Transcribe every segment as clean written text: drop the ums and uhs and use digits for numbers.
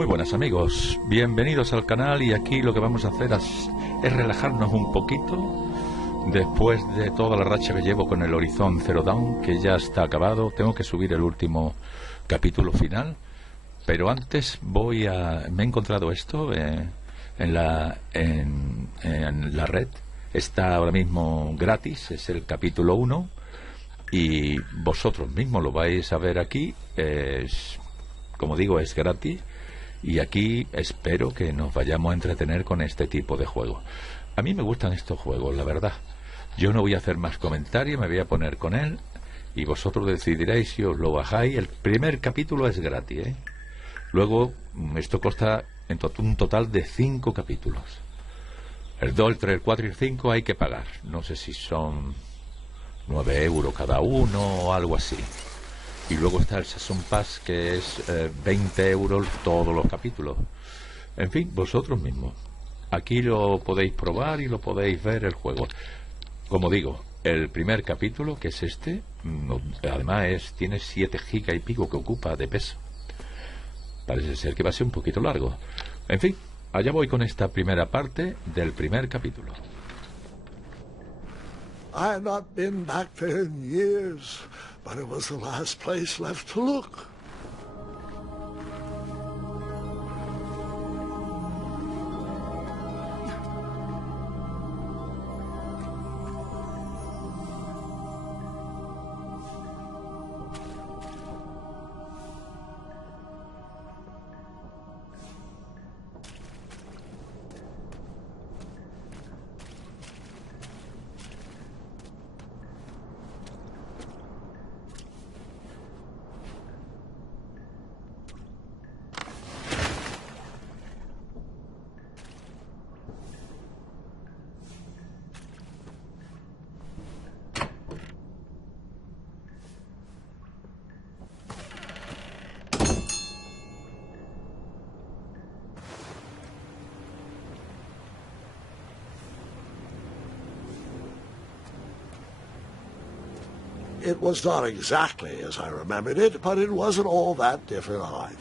Muy buenas amigos, bienvenidos al canal y aquí lo que vamos a hacer es relajarnos un poquito después de toda la racha que llevo con el Horizon Zero Danw, que ya está acabado. Tengo que subir el último capítulo final, pero antes me he encontrado esto en la red. Está ahora mismo gratis, es el capítulo 1 y vosotros mismos lo vais a ver aquí. Como digo, es gratis y aquí espero que nos vayamos a entretener con este tipo de juegos. A mí me gustan estos juegos, la verdad. Yo no voy a hacer más comentarios, me voy a poner con él y vosotros decidiréis si os lo bajáis. El primer capítulo es gratis, ¿eh? Luego esto consta un total de 5 capítulos. El 2, el 3, el 4 y el 5 hay que pagar. No sé si son 9 euros cada uno o algo así. Y luego está el Season Pass, que es 20 euros todos los capítulos. En fin, vosotros mismos. Aquí lo podéis probar y lo podéis ver el juego. Como digo, el primer capítulo, que es este, además tiene 7 gigas y pico que ocupa de peso. Parece ser que va a ser un poquito largo. En fin, allá voy con esta primera parte del primer capítulo. I have not been back there in years, but it was the last place left to look. It was not exactly as I remembered it, but it wasn't all that different either.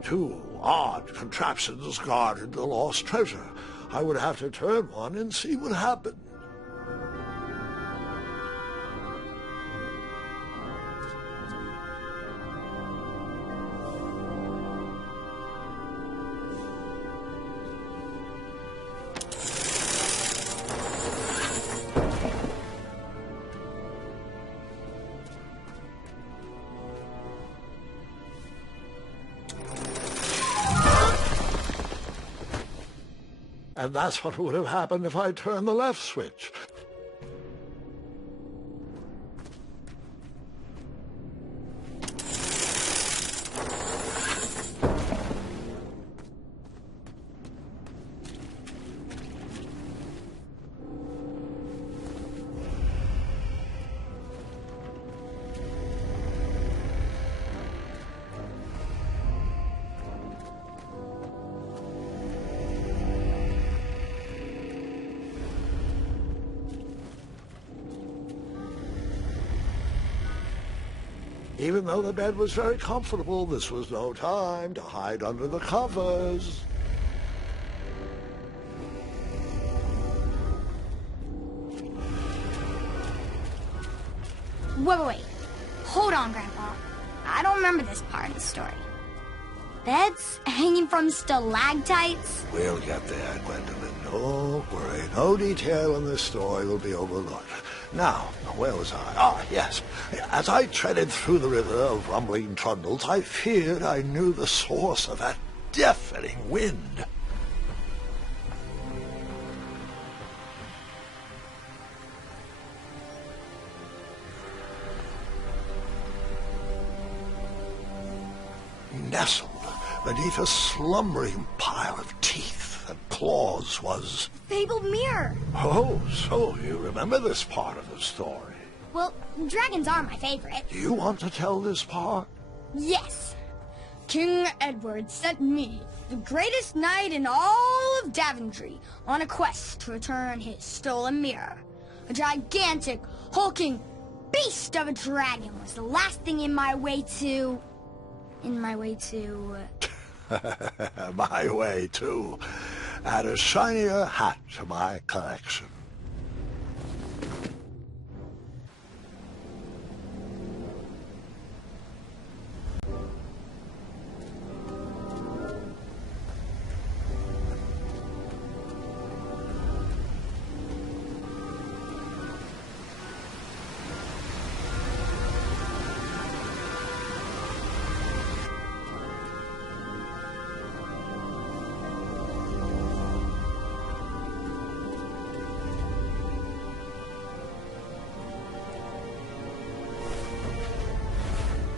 Two odd contraptions guarded the lost treasure. I would have to turn one and see what happened. And that's what would have happened if I turned the left switch. Even though the bed was very comfortable, this was no time to hide under the covers. Wait. Hold on, Grandpa. I don't remember this part of the story. Beds hanging from stalactites? We'll get there, Gwendolyn. Don't worry. No detail in this story will be overlooked. Now, where was I? Ah, yes. As I treaded through the river of rumbling trundles, I feared I knew the source of that deafening wind. Nestled beneath a slumbering pile of teeth and claws was... Fabled mirror. Oh, so you remember this part of the story? Well, dragons are my favorite. Do you want to tell this part? Yes. King Edward sent me, the greatest knight in all of Daventry, on a quest to return his stolen mirror. A gigantic, hulking beast of a dragon was the last thing in my way to... My way to... Add a shinier hat to my collection.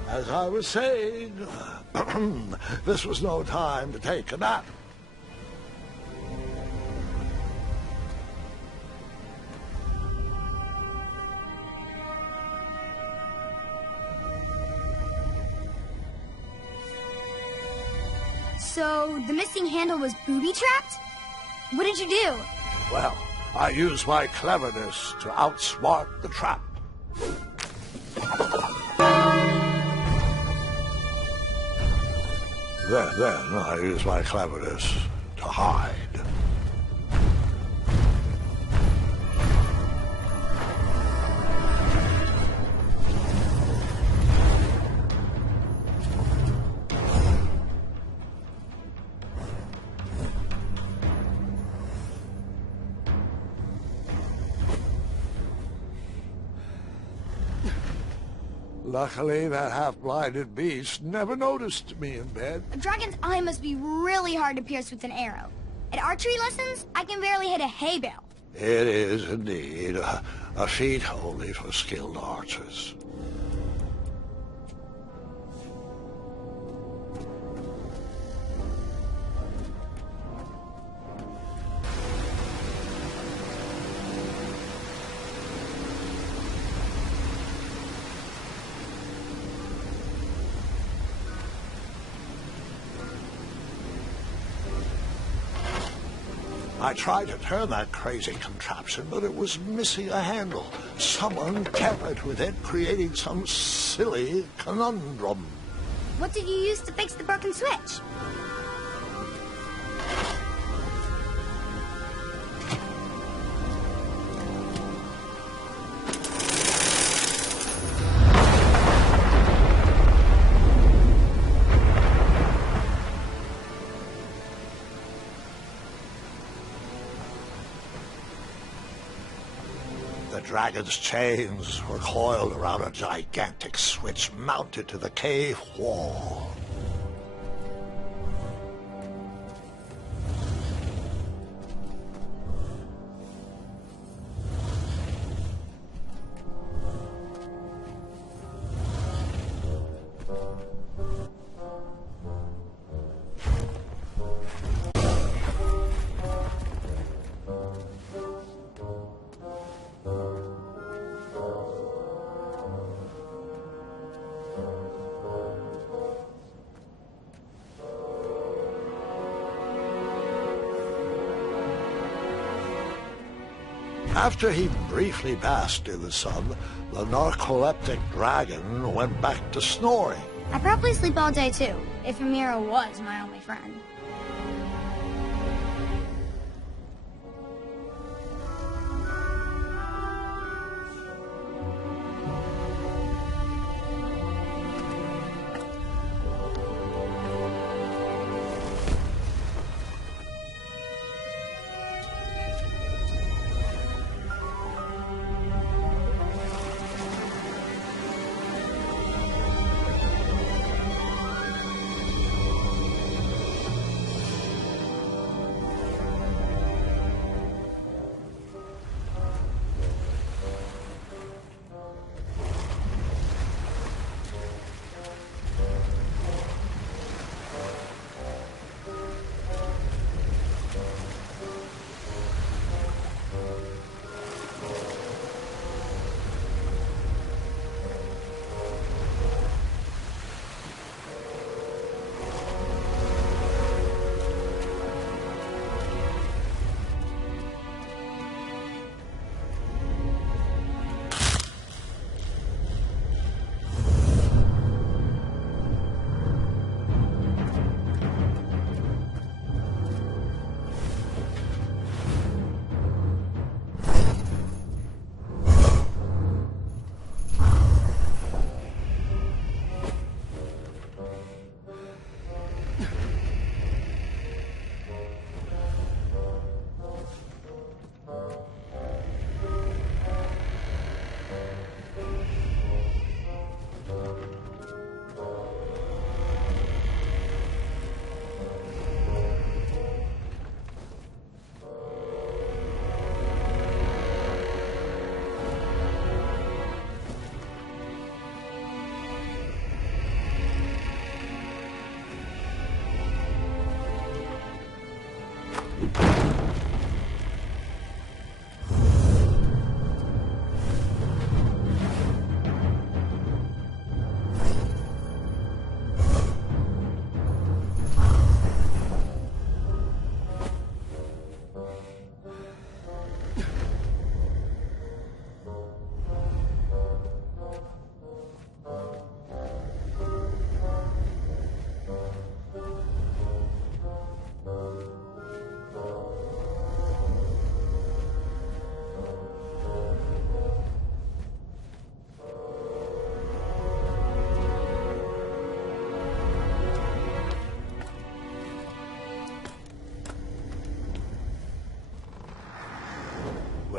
As I was saying, this was no time to take a nap. So, the missing handle was booby-trapped? What did you do? Well, I used my cleverness to outsmart the trap. Then I used my cleverness to hide. Luckily, that half-blinded beast never noticed me in bed. A dragon's eye must be really hard to pierce with an arrow. At archery lessons, I can barely hit a hay bale. It is indeed a feat only for skilled archers. I tried to turn that crazy contraption, but it was missing a handle. Someone tampered with it, creating some silly conundrum. What did you use to fix the broken switch? The dragon's chains were coiled around a gigantic switch mounted to the cave wall. After he briefly basked in the sun, the narcoleptic dragon went back to snoring. I probably sleep all day too, if Amira was my only friend.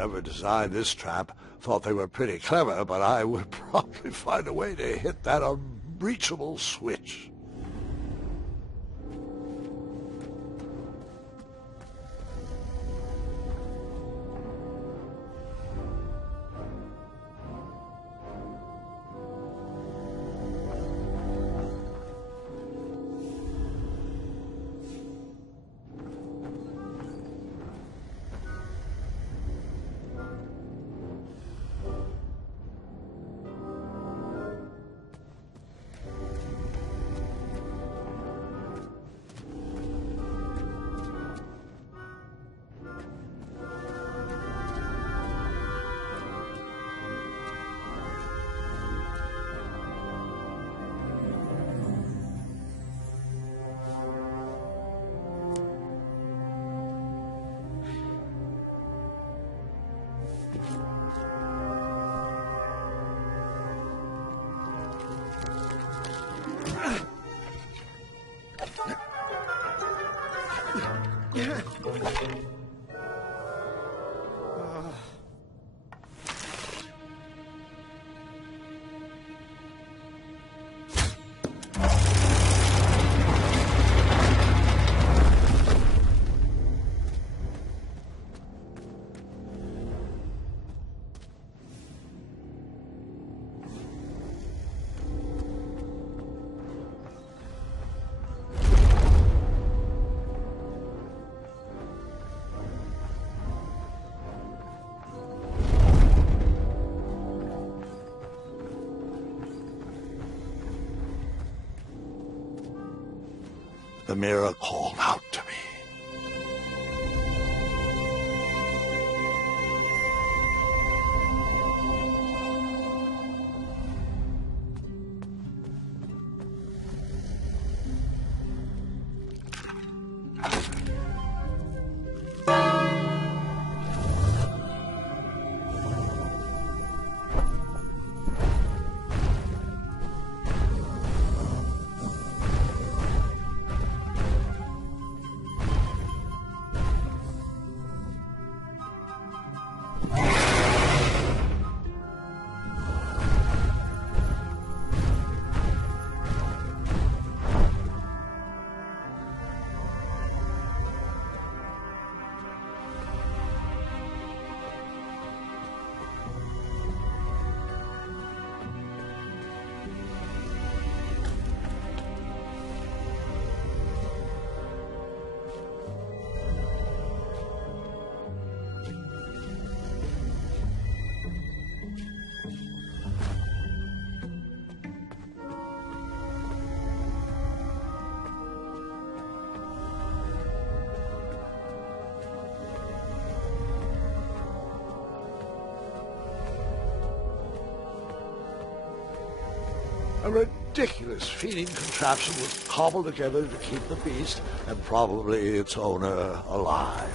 whoever designed this trap thought they were pretty clever, but I would probably find a way to hit that unreachable switch. The mirror called out to me. A ridiculous feeding contraption was cobbled together to keep the beast and probably its owner alive.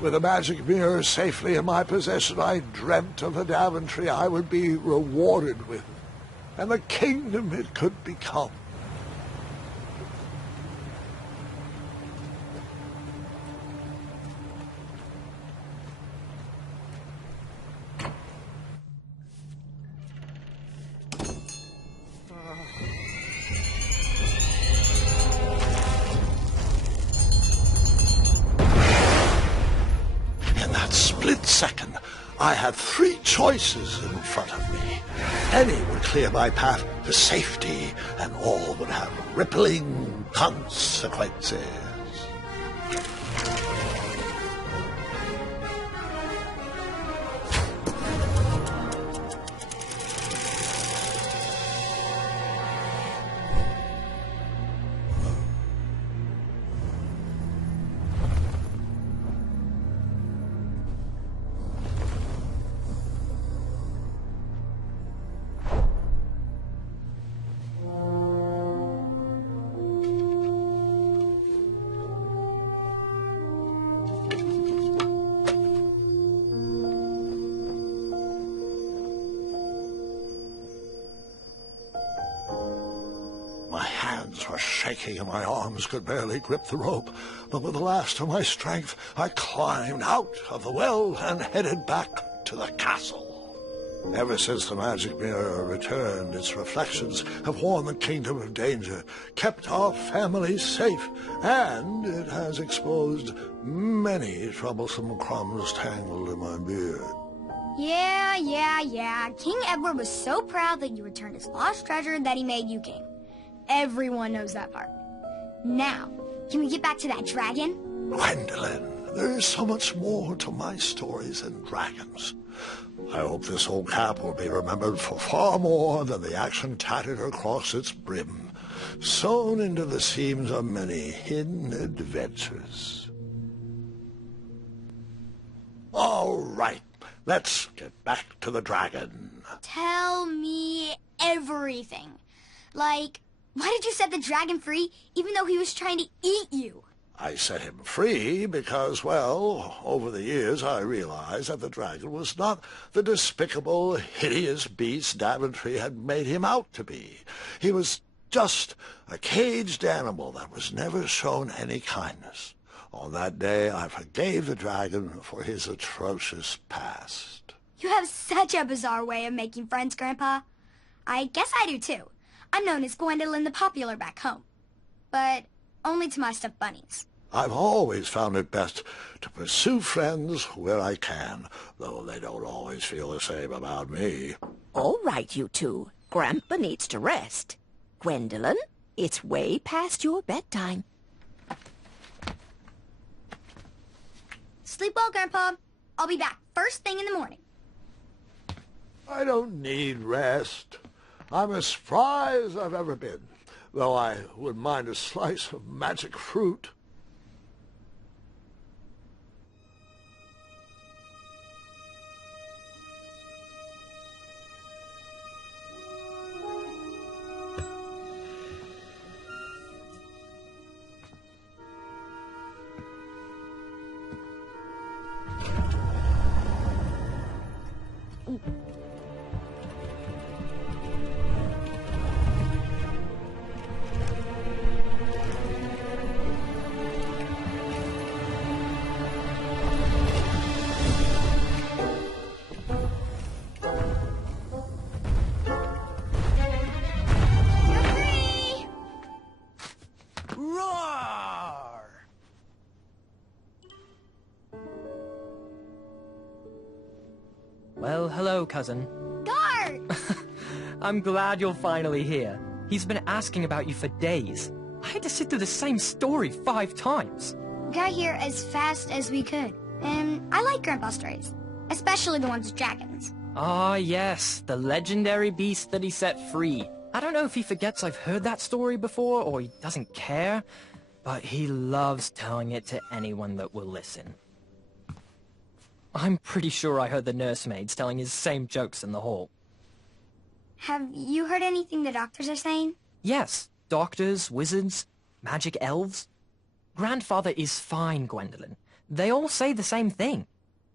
With the magic mirror safely in my possession, I dreamt of the Daventry I would be rewarded with, and the kingdom it could become. Second, I had three choices in front of me. Any would clear my path to safety, and all would have rippling consequences. And my arms could barely grip the rope, but with the last of my strength, I climbed out of the well and headed back to the castle. Ever since the magic mirror returned, its reflections have warned the kingdom of danger, kept our family safe, and it has exposed many troublesome crumbs tangled in my beard. Yeah. King Edward was so proud that you returned his lost treasure that he made you king. Everyone knows that part. Now, can we get back to that dragon? Gwendolyn, there is so much more to my stories than dragons. I hope this old cap will be remembered for far more than the action tattered across its brim, sewn into the seams of many hidden adventures. All right, let's get back to the dragon. Tell me everything. Like, why did you set the dragon free, even though he was trying to eat you? I set him free because, well, over the years I realized that the dragon was not the despicable, hideous beast Daventry had made him out to be. He was just a caged animal that was never shown any kindness. On that day, I forgave the dragon for his atrocious past. You have such a bizarre way of making friends, Grandpa. I guess I do, too. I'm known as Gwendolyn the Popular back home, but only to my stuffed bunnies. I've always found it best to pursue friends where I can, though they don't always feel the same about me. All right, you two. Grandpa needs to rest. Gwendolyn, it's way past your bedtime. Sleep well, Grandpa. I'll be back first thing in the morning. I don't need rest. I'm as spry as I've ever been, though I wouldn't mind a slice of magic fruit. Well, hello, cousin. Guard! I'm glad you're finally here. He's been asking about you for days. I had to sit through the same story 5 times. We got here as fast as we could, and I like Grandpa's stories, especially the ones with dragons. Ah, yes, the legendary beast that he set free. I don't know if he forgets I've heard that story before, or he doesn't care, but he loves telling it to anyone that will listen. I'm pretty sure I heard the nursemaids telling his same jokes in the hall. Have you heard anything the doctors are saying? Yes, doctors, wizards, magic elves. Grandfather is fine, Gwendolyn. They all say the same thing.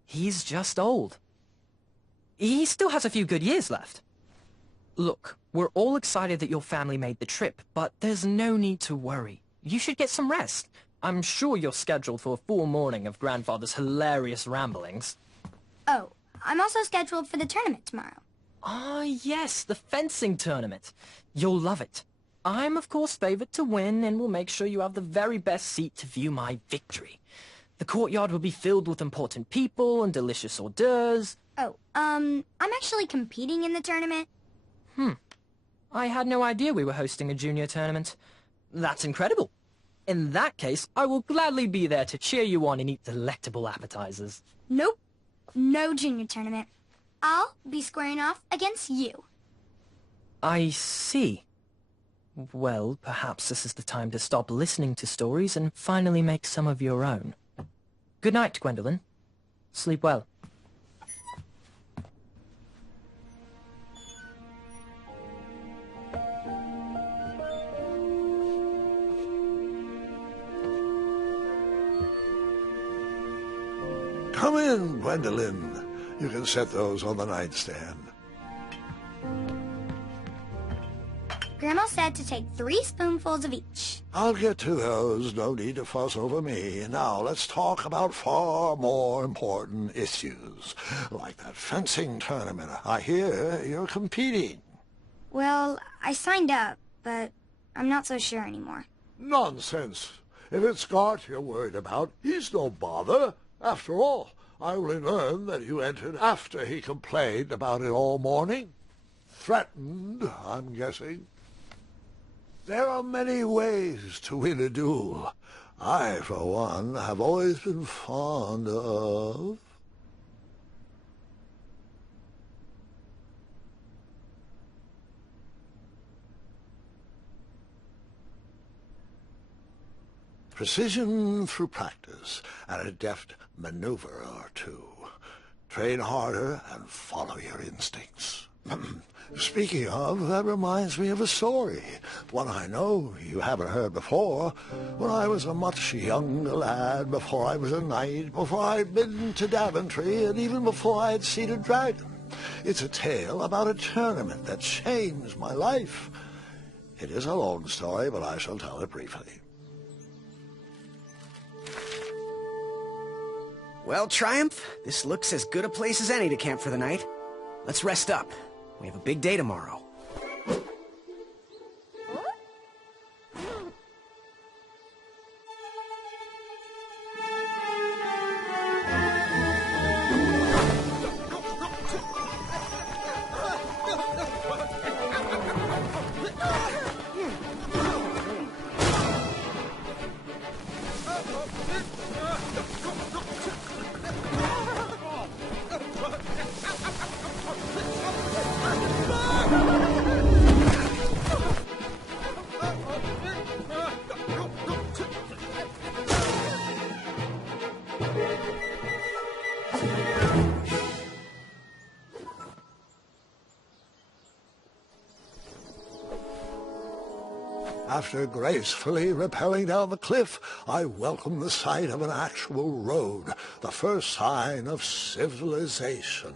He's just old. He still has a few good years left. Look, we're all excited that your family made the trip, but there's no need to worry. You should get some rest. I'm sure you're scheduled for a full morning of Grandfather's hilarious ramblings. Oh, I'm also scheduled for the tournament tomorrow. Ah, yes, the fencing tournament. You'll love it. I'm, of course, favored to win, and will make sure you have the very best seat to view my victory. The courtyard will be filled with important people and delicious hors d'oeuvres. Oh, I'm actually competing in the tournament. I had no idea we were hosting a junior tournament. That's incredible. In that case, I will gladly be there to cheer you on and eat delectable appetizers. Nope. No junior tournament. I'll be squaring off against you. I see. Well, perhaps this is the time to stop listening to stories and finally make some of your own. Good night, Gwendolyn. Sleep well. Come in, Gwendolyn. You can set those on the nightstand. Grandma said to take 3 spoonfuls of each. I'll get to those. No need to fuss over me. Now let's talk about far more important issues, like that fencing tournament. I hear you're competing. Well, I signed up, but I'm not so sure anymore. Nonsense. If it's Scott you're worried about, he's no bother. After all, I only learned that you entered after he complained about it all morning. Threatened, I'm guessing. There are many ways to win a duel. I, for one, have always been fond of... precision through practice and a deft maneuver or two. Train harder and follow your instincts. Speaking of, that reminds me of a story, one I know you haven't heard before. When I was a much younger lad, before I was a knight, before I'd been to Daventry, and even before I had seen a dragon. It's a tale about a tournament that changed my life. It is a long story, but I shall tell it briefly. Well, Triumph, this looks as good a place as any to camp for the night. Let's rest up. We have a big day tomorrow. After gracefully rappelling down the cliff, I welcomed the sight of an actual road, the first sign of civilization.